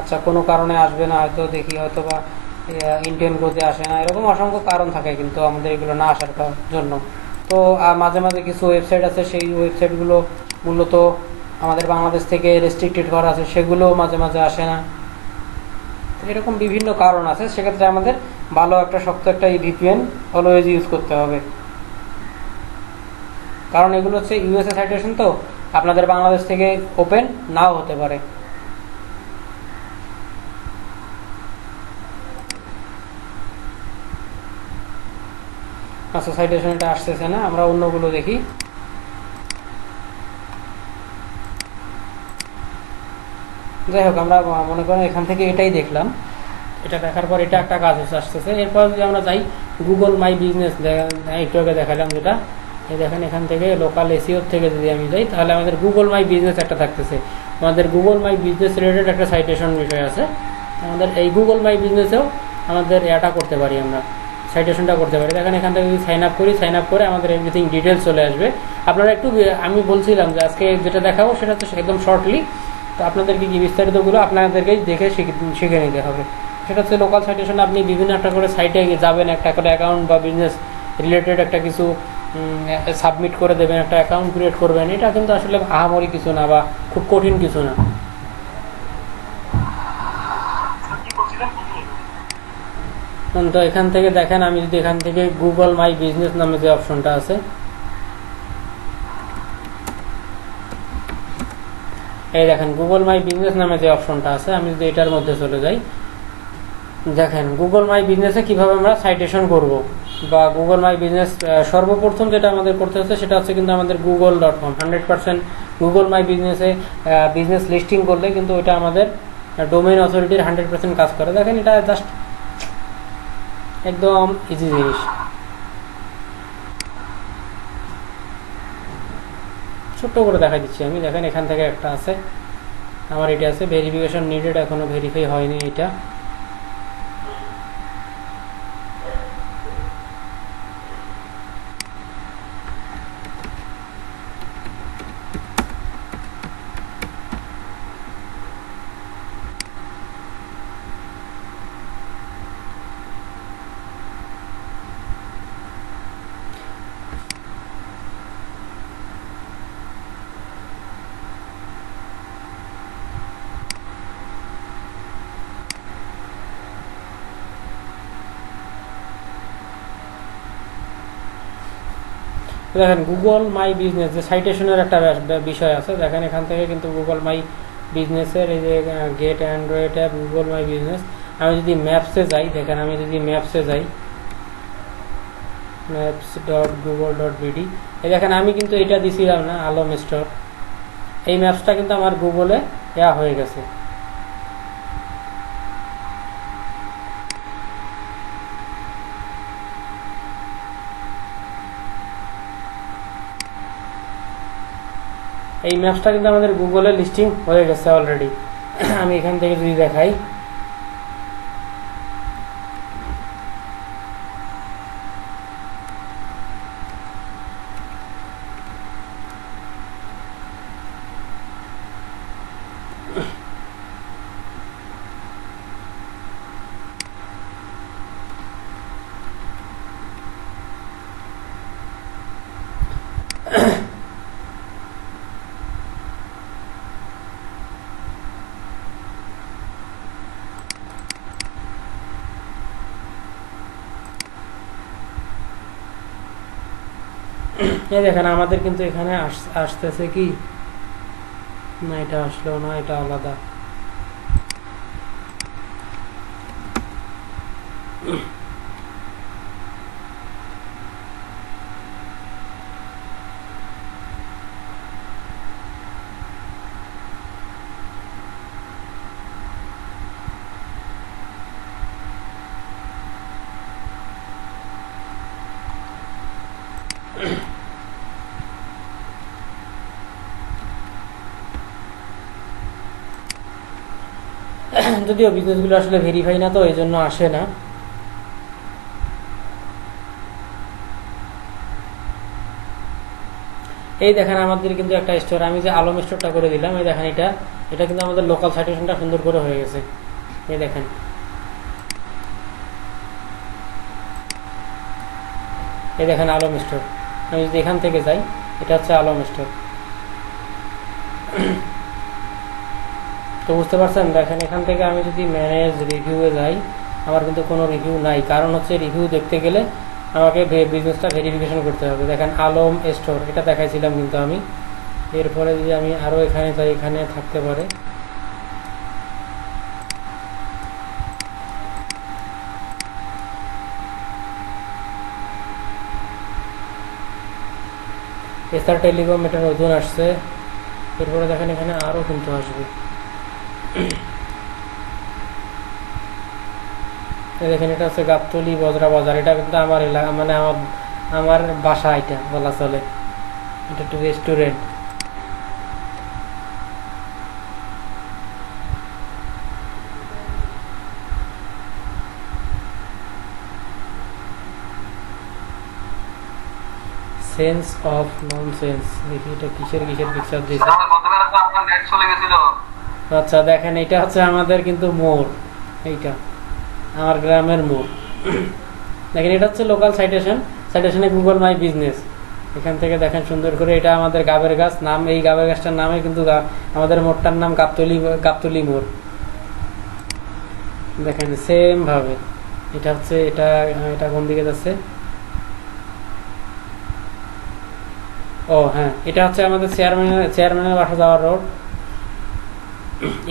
আচ্ছা কোনো কারণে আসবে না হয়তো, দেখি হয়তো বা ইন্ডিয়ান গ্রোথে আসে না, এরকম অসংখ্য কারণ থাকে কিন্তু আমাদের এগুলো না আসার জন্য। তো মাঝে মাঝে কিছু ওয়েবসাইট আছে, সেই ওয়েবসাইটগুলো মূলত আমাদের বাংলাদেশ থেকে রেস্ট্রিক্টেড করা আছে, সেগুলো মাঝে মাঝে আসে না। এরকম বিভিন্ন কারণ আছে, সেক্ষেত্রে আমাদের ভালো একটা শক্ত একটা ভিপিএন অলওয়েজ ইউজ করতে হবে, কারণ এগুলো হচ্ছে ইউএসএ সাইটেশন, তো আপনাদের বাংলাদেশ থেকে ওপেন নাও হতে পারে। আচ্ছা সাইটেশন এটা আসতেছে না, আমরা অন্যগুলো দেখি। যাই হোক, আমরা মনে করেন এখান থেকে এটাই দেখলাম, এটা দেখার পর এটা একটা কাজ আসতেছে। এরপর যদি আমরা যাই গুগল মাই বিজনেস, একটু আগে দেখালাম যেটা, এই দেখেন এখান থেকে লোকাল এসইওর থেকে যদি আমি যাই, তাহলে আমাদের গুগল মাই বিজনেস একটা থাকতেছে। আমাদের গুগল মাই বিজনেস রিলেটেড একটা সাইটেশন বিষয় আছে, আমাদের এই গুগল মাই বিজনেসেও আমাদের এটা করতে পারি, আমরা সাইটেশনটা করতে পারি। দেখেন এখান থেকে যদি সাইন আপ করি, সাইন আপ করে আমাদের এভরিথিং ডিটেলস চলে আসবে। আপনারা একটু আমি বলছিলাম যে আজকে যেটা দেখাবো সেটা হচ্ছে একদম শর্টলি, তো আপনাদেরকে কি বিস্তারিতগুলো আপনাদেরকেই দেখে শিখে নিতে হবে। সেটা হচ্ছে লোকাল সাইটেশন, আপনি বিভিন্ন একটা করে সাইটে যাবেন, একটা করে অ্যাকাউন্ট বা বিজনেস রিলেটেড একটা কিছু সাবমিট করে দেবেন, একটা অ্যাকাউন্ট ক্রিয়েট করবেন। এটা কিন্তু আসলে আহামরি কিছু না বা খুব কঠিন কিছু না। তো এখান থেকে দেখেন, আমি যদি এখান থেকে গুগল মাই বিজনেস নামে যে অপশনটা আছে, এই দেখেন গুগল মাই বিজনেস নামে যে অপশনটা আছে, আমি যদি এটার মধ্যে চলে যাই, দেখেন গুগল মাই বিজনেসে কিভাবে আমরা সাইটেশন করব বা গুগল মাই বিজনেস সর্বপ্রথম যেটা আমাদের করতে হচ্ছে সেটা হচ্ছে কিন্তু আমাদের google.com 100% গুগল মাই বিজনেসে বিজনেস লিস্টিং করলে কিন্তু ওইটা আমাদের ডোমেইন অথরিটির 100% কাজ করে। দেখেন এটা জাস্ট একদম ইজি জিনিস। ছোট্ট করে দেখা দিচ্ছি আমি, দেখেন এখান থেকে একটা আছে, আমার এটা আছে ভেরিফিকেশন নিডেড, এখনো ভেরিফাই হয়নি এটা। দেখেন গুগল মাই বিজনেস যে সাইটেশনের একটা বিষয় আছে, দেখেন এখান থেকে কিন্তু গুগল মাই বিজনেসের এই যে get Android app Google my business, আমি যদি ম্যাপসে যাই, দেখেন আমি যদি ম্যাপসে যাই maps.google.bd, এই দেখেন আমি কিন্তু এটা দিছিলাম না আলম স্টোর, এই ম্যাপসটা কিন্তু আমার গুগলে হয়ে গেছে। এই ম্যাপসটা কিন্তু আমাদের গুগলে লিস্টিং হয়ে গেছে অলরেডি। আমি এখান থেকে যদি দেখাই, এই দেখেন আমাদের কিন্তু এখানে আসতেছে কি না, এটা আসলো না, এটা আলাদা। যদিও বিজনেসগুলো আসলে ভেরিফাই না, তো এই জন্য আসে না। এই দেখেন আমাদের কিন্তু একটা স্টোর, আমি যে আলম স্টোরটা করে দিলাম, এই দেখেন এটা এটা কিন্তু আমাদের লোকাল সাইটেশনটা সুন্দর করে হয়ে গেছে। এই দেখেন এই দেখেন আলম স্টোর, আমি যদি এখান থেকে যাই, এটা হচ্ছে আলম স্টোর। তো বুঝতে পারছেন, দেখেন এখান থেকে আমি যদি ম্যানেজ রিভিউয়ে যাই, আমার কিন্তু কোনো রিভিউ নাই, কারণ হচ্ছে রিভিউ দেখতে গেলে আমাকে বিজনেসটা ভেরিফিকেশন করতে হবে। দেখেন আলম স্টোর এটা দেখাইছিলাম কিন্তু আমি, এরপরে যদি আমি আরও এখানে যাই, এখানে থাকতে পারে এসআর টেলিকম, এটা নতুন আসছে। এরপরে দেখেন এখানে আরও কিন্তু আসবে, দেখেন এটা হচ্ছে গাবতলি বজরা বাজার, এটা কিন্তু আমার এলাকা, মানে আমার বাসা, এটা বলা চলে, এটা একটু restaurant. Sense of non sense, দেখি এটা কিসের পিকচার দিয়েছে। তাহলে গতকাল তো আমার নেট চলে গেছিল। আচ্ছা দেখেন, এটা হচ্ছে আমাদের কিন্তু মোড়, এইটা আমার গ্রামের মোড়। দেখেন এটা হচ্ছে লোকাল সাইটেশনে গুগল মাই বিজনেস। এখান থেকে দেখেন সুন্দর করে, এটা আমাদের গাবের গাছ নাম, এই গাবের গাছটার নামে কিন্তু আমাদের মোড়টার নাম গাবতলি মোড়। দেখেন সেম ভাবে এটা হচ্ছে, এটা কোন দিকে যাচ্ছে, ও হ্যাঁ, এটা হচ্ছে আমাদের চেয়ারম্যানের বাসা যাওয়ার রোড।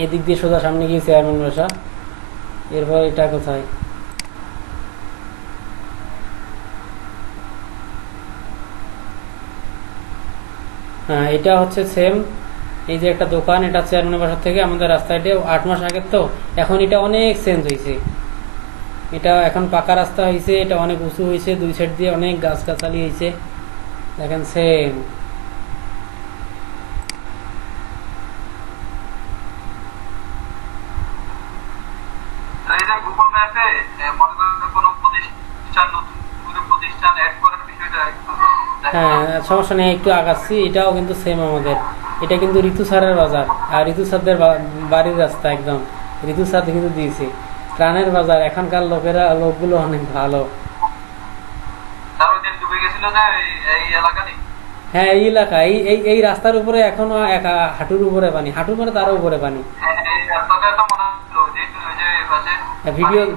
এদিক দিয়ে সোজা সামনে গিয়ে চেয়ারম্যান বাসা। এরপর এটা কোথায়, হ্যাঁ এটা হচ্ছে সেম। এই যে একটা দোকান, এটা চেয়ারম্যানের বাসা থেকে আমাদের রাস্তাটা 8 মাস আগে, তো এখন এটা অনেক চেঞ্জ হয়েছে। এটা এখন পাকা রাস্তা হয়েছে, এটা অনেক উঁচু হয়েছে, দুই সাইড দিয়ে অনেক গাছগাছালি হয়েছে। দেখেন সেম। এই যে গুগল ম্যাপে মনে করেন কোনো প্রতিষ্ঠান, নতুন কোনো প্রতিষ্ঠান অ্যাড করার বিষয়টা একটু হ্যাঁ দেখেন। সমস্যা নেই, একটু আগাচ্ছি। এটাও কিন্তু সেম আমাদের, এটা কিন্তু ঋতু স্যারের বাজার, আর ঋতু স্যারদের বাড়ির রাস্তা একদম ঋতু স্যার কিন্তু দিয়েছে। প্রাণের বাজার, এখনকার লোকগুলো অনেক ভালো। তার ওই দিন ডুবে গেছিল যে এই এলাকা নেই। হ্যাঁ এই এলাকা, এই রাস্তার উপরে এখনো হাঁটুর উপরে পানি, হাঁটুর পরে তারও উপরে পানি। এই রাস্তাটা তো মনে হলো যে ওই যে পাশে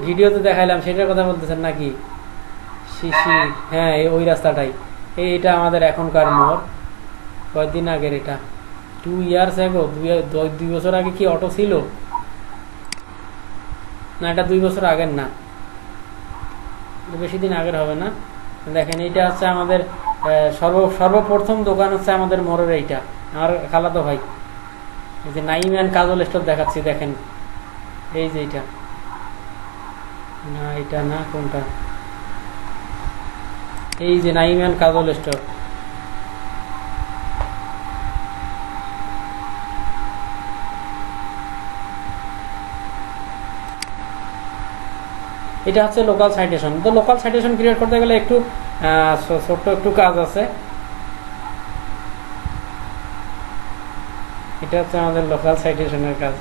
ভিডিওতে দেখাইলাম, সেটার কথা বলতেছেন নাকি? শিশি, হ্যাঁ ওই রাস্তাটাই। এটা আমাদের এখনকার মোড়। কয়েকদিন আগের এটা, 2 ইয়ার্স আগে, 2 বছর আগে কি অটো ছিল? না এটা 2 বছর আগের না, বেশি দিন আগের হবে না। দেখেন এইটা হচ্ছে আমাদের সর্বপ্রথম দোকান হচ্ছে আমাদের মোড়ের, এইটা আমার খালাতো ভাই। এই যে নাইম অ্যান্ড কাজল স্টোর দেখাচ্ছি, দেখেন এই যে এইটা, না এটা না, কোনটা, এই যে নাইম অ্যান্ড কাজল স্টোর। এটা হচ্ছে লোকাল সাইটেশন। তো লোকাল সাইটেশন ক্রিয়েট করতে গেলে একটু ছোট্ট একটু কাজ আছে। এটা হচ্ছে আমাদের লোকাল সাইটেশনের কাজ।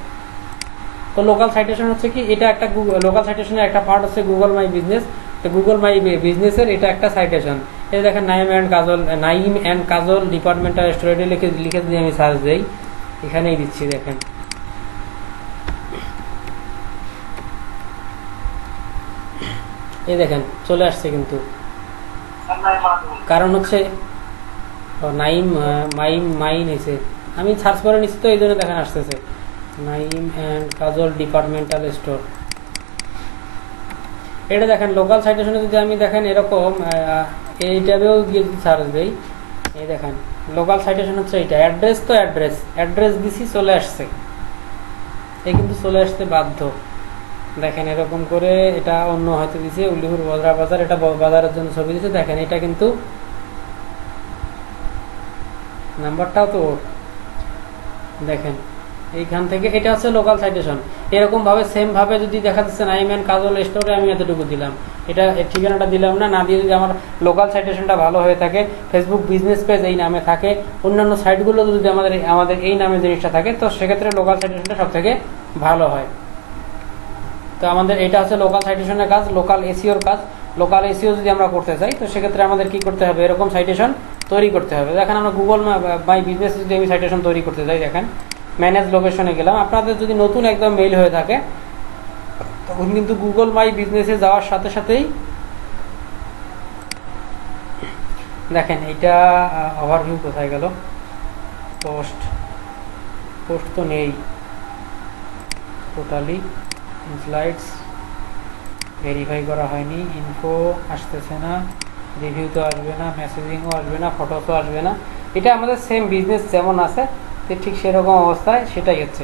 তো লোকাল সাইটেশন হচ্ছে কি, এটা একটা লোকাল সাইটেশনের একটা পার্ট হচ্ছে গুগল মাই বিজনেস। তো গুগল মাই বিজনেসের এটা একটা সাইটেশন। এই দেখেন নাইম অ্যান্ড কাজল ডিপার্টমেন্টাল স্টোরে লিখে দিয়ে আমি সার্চ দিই, এখানেই দিচ্ছি। দেখেন এই দেখেন চলে আসছে কিন্তু, কারণ হচ্ছে নাইম মাইন এসে আমি সার্চ করে নিচ্ছি, তো এই জন্য দেখেন আসতেছে Naim and Kajal departmental store. এটা দেখেন লোকাল সাইটেশনে যদি আমি দেখেন এরকম এইটাতেও গিয়ে সার্চ দিই, এই দেখেন লোকাল সাইটেশন হচ্ছে এইটা। অ্যাড্রেস তো অ্যাড্রেস দিছি, চলে আসছে। এই কিন্তু চলে আসতে বাধ্য। দেখেন এরকম করে, এটা অন্য হয়তো দিছে উল্লিপুর বাজার, এটা বাজারের জন্য ছবি দিচ্ছে। দেখেন এটা কিন্তু নাম্বারটাও তো দেখেন এইখান থেকে, এটা হচ্ছে লোকাল সাইটেশন। এরকম ভাবে সেম ভাবে যদি দেখা যাচ্ছে নাইম অ্যান্ড কাজল স্টোরে আমি এতটুকু দিলাম, এটা ঠিকানাটা দিলাম না দিয়ে যদি আমার লোকাল সাইটেশনটা ভালো হয়ে থাকে, ফেসবুক বিজনেস পেজ এই নামে থাকে, অন্যান্য সাইটগুলো যদি আমাদের এই নামে জিনিসটা থাকে, তো সেক্ষেত্রে লোকাল সাইটেশনটা সব থেকে ভালো হয়। তো আমাদের এটা হচ্ছে লোকাল সাইটেশনের কাজ, লোকাল এসিওর কাজ। লোকাল এসিও যদি আমরা করতে চাই, তো সেক্ষেত্রে আমাদের কি করতে হবে, এরকম সাইটেশন তৈরি করতে হবে। দেখেন আমরা গুগল মাই বিজনেস যদি আমি সাইটেশন তৈরি করতে চাই, দেখেন ম্যানেজ লোকেশনে গেলাম। আপনাদের যদি নতুন একদম মেইল হয়ে থাকে, তখন কিন্তু গুগল মাই বিজনেসে যাওয়ার সাথে সাথেই দেখেন এইটা ওভারভিউ কোথায় গেল, পোস্ট তো নেই টোটালি, স্লাইডস ভেরিফাই করা হয়নি, ইনফো আসতেছে না, রিভিউ তো আসবে না, মেসেজিংও আসবে না, ফটোসও আসবে না। এটা আমাদের সেম বিজনেস যেমন আছে ঠিক সেরকম অবস্থায় সেটাই হচ্ছে,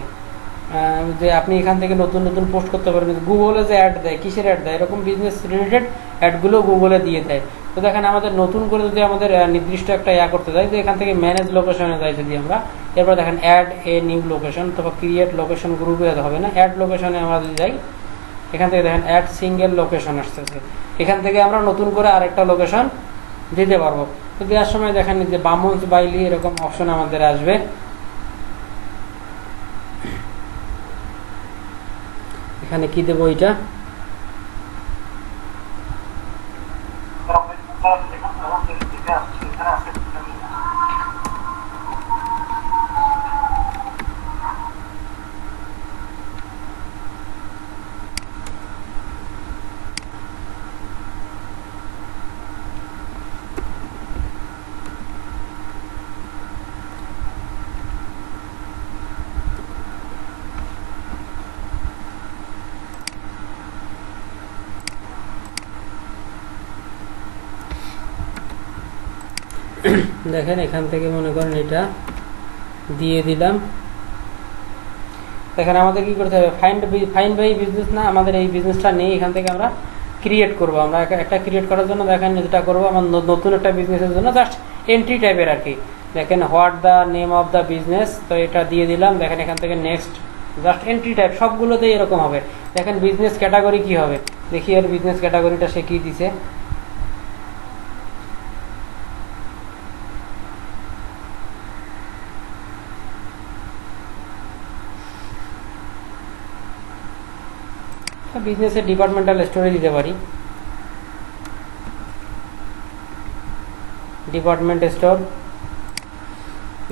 যে আপনি এখান থেকে নতুন নতুন পোস্ট করতে পারবেন। গুগলে যে অ্যাড দেয়, কিসের অ্যাড দেয়, এরকম বিজনেস রিলেটেড অ্যাডগুলো গুগলে দিয়ে দেয়। তো দেখেন আমাদের নতুন করে যদি আমাদের নির্দিষ্ট একটা করতে যাই, তো এখান থেকে ম্যানেজ লোকেশনে যাই যদি আমরা, এরপর দেখেন অ্যাড এ নিউ লোকেশন, তো ক্রিয়েট লোকেশন গ্রুপে হবে না, অ্যাড লোকেশনে আমরা যদি যাই, এখান থেকে দেখেন অ্যাড সিঙ্গেল লোকেশন আসতেছে। এখান থেকে আমরা নতুন করে আরেকটা লোকেশন দিতে পারবো। তো দেওয়ার সময় দেখেন যে বামন্স বাইলি এরকম অপশন আমাদের আসবে। এখানে কি দেবো এটা, দেখেন এখান থেকে মনে করেন এটা দিয়ে দিলাম। দেখেন আমাদের কি করতে হবে, ফাইন্ড বাই বিজনেস না, আমাদের এই বিজনেসটা নেই, এখান থেকে আমরা ক্রিয়েট করব। আমরা একটা ক্রিয়েট করার জন্য দেখেন যেটা করবো, আমার নতুন একটা বিজনেসের জন্য জাস্ট এন্ট্রি টাইপের আর কি। দেখেন what the name of the business, তো এটা দিয়ে দিলাম। দেখেন এখান থেকে নেক্সট, জাস্ট এন্ট্রি টাইপ, সবগুলোতেই এরকম হবে। দেখেন বিজনেস ক্যাটাগরি কি হবে, দেখি এর বিজনেস ক্যাটাগরিটা সে কি দিছে। বিজনেসের ডিপার্টমেন্টাল স্টোরে দিতে পারি, ডিপার্টমেন্ট স্টোর,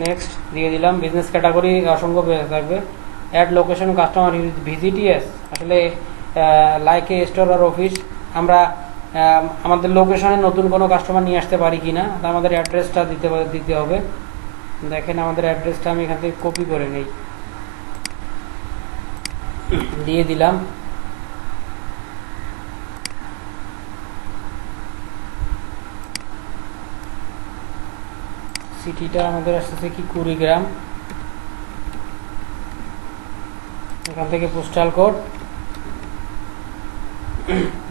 নেক্সট দিয়ে দিলাম। বিজনেস ক্যাটাগরি অসংখ্য থাকবে। Add location customer visit, yes আসলে লাইক এ স্টোর আর অফিস, আমরা আমাদের লোকেশনে নতুন কোনো কাস্টমার নিয়ে আসতে পারি কিনা, আমাদের অ্যাড্রেসটা দিতে হবে। দেখেন আমাদের অ্যাড্রেসটা আমি এখান থেকে কপি করে নেই, দিয়ে দিলাম। সিটিটা আমাদের আসতেছে কি কুড়িগ্রাম, এখান থেকে পোস্টাল কোড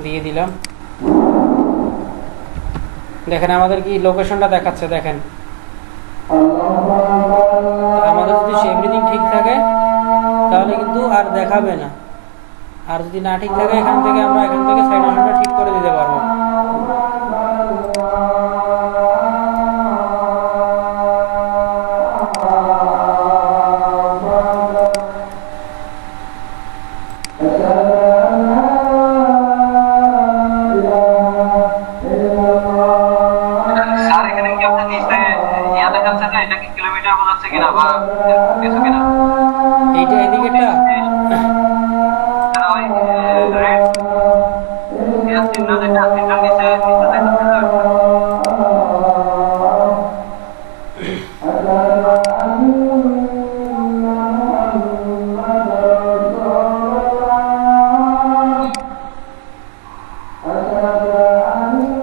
দিয়ে দিলাম। দেখেন আমাদের কি লোকেশনটা দেখাচ্ছে, দেখেন আমাদের যদি এভরিথিং ঠিক থাকে তাহলে কিন্তু আর দেখাবে না, আর যদি না ঠিক থাকে এখান থেকে আমরা সাইটেশনটা ঠিক করে দিতে পারবো। স্যার এখানে কি আপনি নিচে ইয়া দেখাচ্ছে যে এটা কি কিলোমিটার বোঝাচ্ছে কিনা বা কিছু কিনা? এইটা এদিকেটা ওই রেড ইয়া চিহ্ন যেটা চিহ্ন নিচে দেখাচ্ছে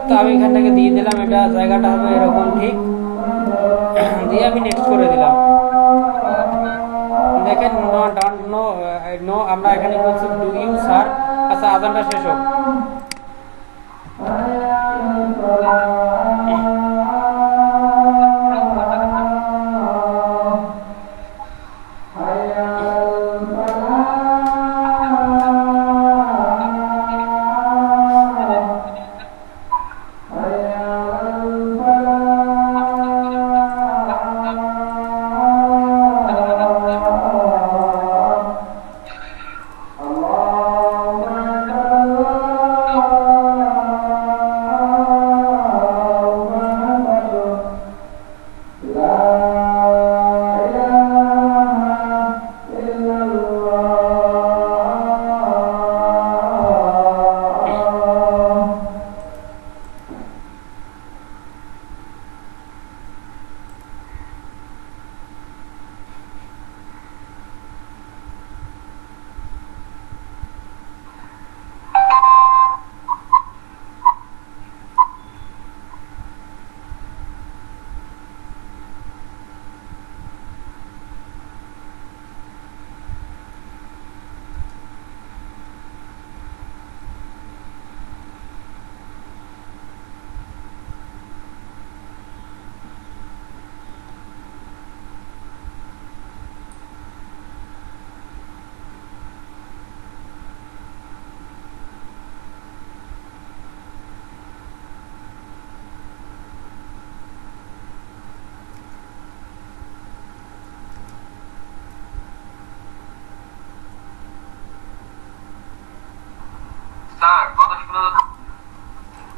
তো আমি এখান থেকে দিয়ে দিলাম, এটা জায়গাটা হবে এরকম ঠিক, দিয়ে আমি নেক্সট করে দিলাম। দেখেন নো আমরা এখানে বলছি ডু ইউ স্যার। আচ্ছা আজানটা শেষ হোক।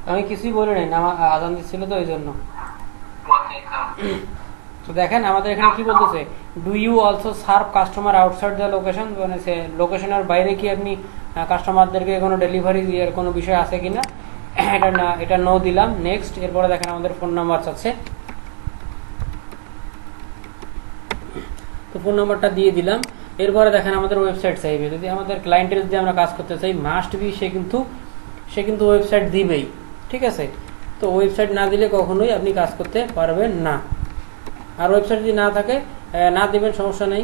আমি কিছুই বলি নাই, আমার আজান দিচ্ছিল তো এই জন্য। তো দেখেন আমাদের এখানে কি বলতেছে, do you also serve customer outside the location, মানে সে লোকেশনের বাইরে কি আপনি কাস্টমারদেরকে কোনো ডেলিভারি এর কোনো বিষয় আছে কিনা, এটা না, এটা নো দিলাম। নেক্সট, এরপরে দেখেন আমাদের ফোন নাম্বার চাচ্ছে, তো ফোন নাম্বারটা দিয়ে দিলাম। এরপরে দেখেন আমাদের ওয়েবসাইট চাইবে, যদি আমাদের ক্লায়েন্টের যদি আমরা কাজ করতে চাই মাস্ট বি সে কিন্তু ওয়েবসাইট দিবেই, ঠিক আছে। তো ওয়েবসাইট না দিলে কখনোই আপনি কাজ করতে পারবেন না। আর ওয়েবসাইট যদি না থাকে না দিবেন, সমস্যা নেই।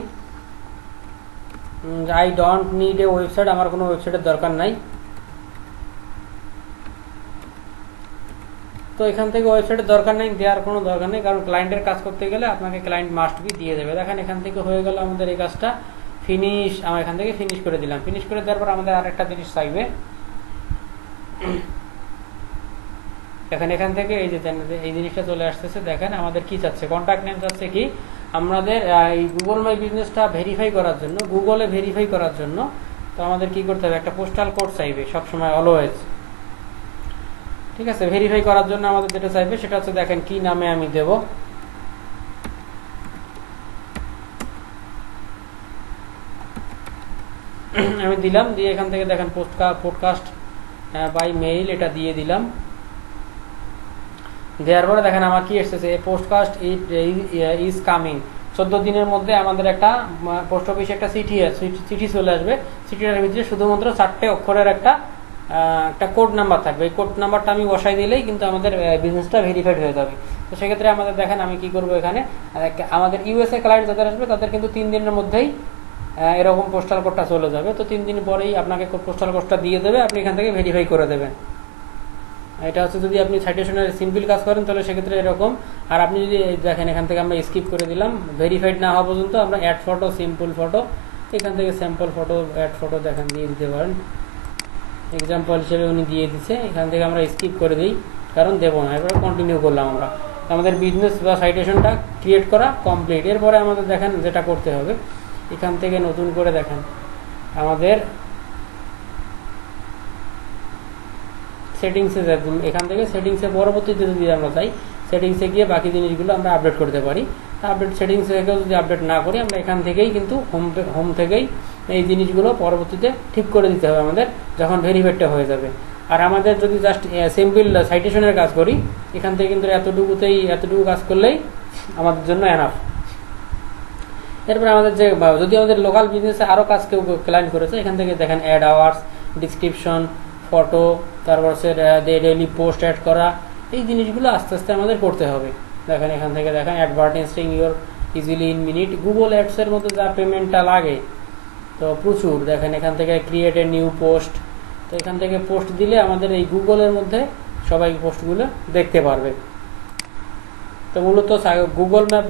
I don't need a website, আমার কোনো ওয়েবসাইটের দরকার নাই। তো এখান থেকে ওয়েবসাইটের দরকার নেই, দেওয়ার কোনো দরকার নেই, কারণ ক্লায়েন্টের কাজ করতে গেলে আপনাকে ক্লায়েন্ট মাস্ট বি দিয়ে দেবে। দেখেন এখান থেকে হয়ে গেল আমাদের এই কাজটা ফিনিশ, আমরা এখান থেকে ফিনিশ করে দিলাম। ফিনিশ করে দেওয়ার পর আমাদের আরেকটা জিনিস চাইবে, এখান থেকে এই যে এই জিনিসটা চলে আসতেছে। দেখেন আমাদের কি চাচ্ছে, কন্ট্যাক্ট নেম চাচ্ছে কি আমাদের এই গুগল মাই বিজনেসটা ভেরিফাই করার জন্য, গুগলে ভেরিফাই করার জন্য। তো আমাদের কি করতে হবে, একটা পোস্টাল কোড চাইবে সবসময়, অলওয়েজ, ঠিক আছে। ভেরিফাই করার জন্য আমাদের যেটা চাইবে সেটা হচ্ছে, দেখেন কি নামে আমি দেব, আমি দিলাম, দিয়ে এখান থেকে দেখেন পডকাস্ট বাই মেইল এটা দিয়ে দিলাম। দেওয়ার পরে দেখেন আমার কি এসেছে, পোস্টকাস্ট ইজ কামিং। 14 দিনের মধ্যে আমাদের একটা পোস্ট অফিসে একটা চিঠি চলে আসবে। চিঠিটার ভিতরে শুধুমাত্র 4টে অক্ষরের একটা কোড নাম্বার থাকবে। এই কোড নাম্বারটা আমি বসাই দিলেই কিন্তু আমাদের বিজনেসটা ভেরিফাইড হয়ে যাবে। তো সেক্ষেত্রে আমাদের দেখেন আমি কি করব, এখানে আমাদের ইউএসএ ক্লায়েন্ট যাদের আসবে তাদের কিন্তু 3 দিনের মধ্যেই এরকম পোস্টাল কোডটা চলে যাবে। তো 3 দিন পরেই আপনাকে পোস্টাল কোডটা দিয়ে দেবে, আপনি এখান থেকে ভেরিফাই করে দেবেন। এটা হচ্ছে যদি আপনি সাইটেশনের সিম্পল কাজ করেন তাহলে সেক্ষেত্রে এরকম। আর আপনি যদি দেখেন এখান থেকে আমরা স্কিপ করে দিলাম, ভেরিফাইড না হওয়া পর্যন্ত আমরা অ্যাড ফটো, সিম্পল ফটো, এখান থেকে স্যাম্পল ফটো, অ্যাড ফটো দেখেন দিয়ে দিতে পারেন। এক্সাম্পল হিসেবে উনি দিয়ে দিচ্ছে, এখান থেকে আমরা স্কিপ করে দিই কারণ দেবো না। এরপরে কন্টিনিউ করলাম আমরা, আমাদের বিজনেস বা সাইটেশনটা ক্রিয়েট করা কমপ্লিট। এরপরে আমাদের দেখেন যেটা করতে হবে, এখান থেকে নতুন করে দেখেন আমাদের সেটিংসে, এখান থেকে সেটিংসে পরবর্তীতে যদি আমরা চাই সেটিংসে গিয়ে বাকি জিনিসগুলো আমরা আপডেট করতে পারি। আপডেট সেটিংস থেকেও যদি আপডেট না করি আমরা এখান থেকেই কিন্তু হোম থেকেই এই জিনিসগুলো পরবর্তীতে ঠিক করে দিতে হবে আমাদের যখন ভেরিফাইডটা হয়ে যাবে। আর আমাদের যদি জাস্ট সিম্পল সাইটেশনের কাজ করি এখান থেকে কিন্তু এতটুকু কাজ করলেই আমাদের জন্য এনাফ। এরপরে আমাদের যে যদি আমাদের লোকাল বিজনেসে আরও কাজ কেউ ক্লায়েন্ট করেছে, এখান থেকে দেখেন অ্যাড আওয়ার্স, ডিসক্রিপশন, ফটো, তারপর হচ্ছে ডেইলি পোস্ট অ্যাড করা, এই জিনিসগুলো আস্তে আস্তে আমাদের করতে হবে। দেখেন এখান থেকে দেখেন advertising your easily in minute, Google অ্যাডসের মধ্যে যা পেমেন্টটা লাগে তো প্রচুর। দেখেন এখান থেকে ক্রিয়েট এ নিউ পোস্ট, তো এখান থেকে পোস্ট দিলে আমাদের এই গুগলের মধ্যে সবাই পোস্টগুলো দেখতে পারবে। তো মূলত গুগল ম্যাপ